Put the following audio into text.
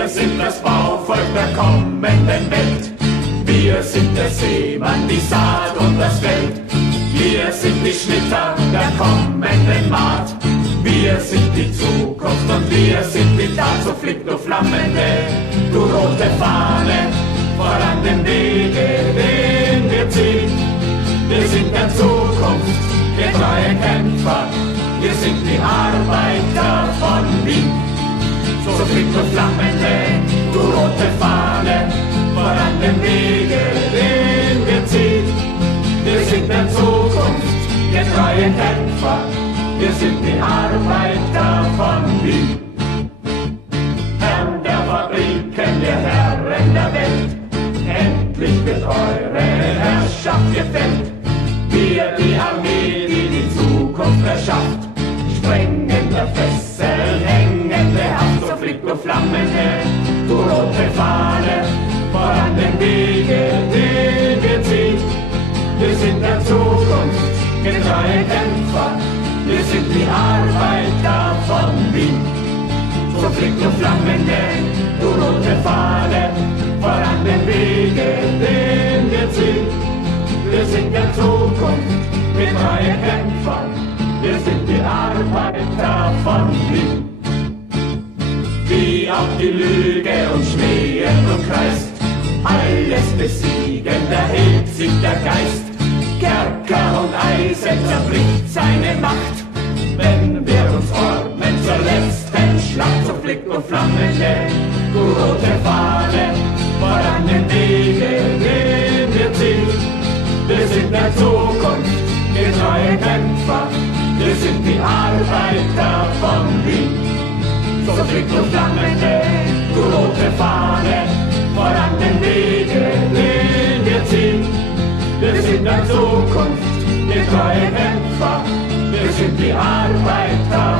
Wir sind das Bauvolk der kommenden Welt. Wir sind der Seemann, die Saat und das Feld. Wir sind die Schnitter der kommenden Maat. Wir sind die Zukunft und wir sind die Tat. So flieg du flammende, du rote Fahne, voran den Wege, den wir ziehen. Wir sind der Zukunft, wir treue Kämpfer. Wir sind die Arbeiter von Wien. So flieg du flammende, du rote Fahne, voran den Wege, den wir ziehen. Wir sind der Zukunft, wir treue Kämpfer. Wir sind die Arbeiter von Wien. Herren der Fabriken, wir Herren der Welt, endlich wird eure Herrschaft gefällt. Wir, die Armee, die die Zukunft erschafft, sprengende Fesseln, hängende Haft. So flieg du flammende, du rote Fahne, voran den Wege, den wir ziehen. Wir sind der Zukunft, getreue Kämpfer. Wir sind die Arbeiter von Wien. So flieg du flammende, du rote Fahne, voran den Wege, den wir ziehen. Wir sind der Zukunft, getreue Kämpfer. Wir sind die Arbeiter von Wien. Wie auch die Lüge uns schmähend umkreist, alles besiegend erhebt sich der Geist. Kerker und Eisen zerbricht seine Macht, wenn wir uns ordnen zur letzten Schlacht. So flieg du flammende, du rote Fahne, voran den Wege, den wir ziehen. Wir sind der Zukunft, getreue Kämpfer. Wir sind die Arbeiter von Wien. So flieg du flammende, du rote Fahne, voran den Wege, den wir ziehen. Wir sind der Zukunft, getreue Kämpfer. Wir sind die Arbeiter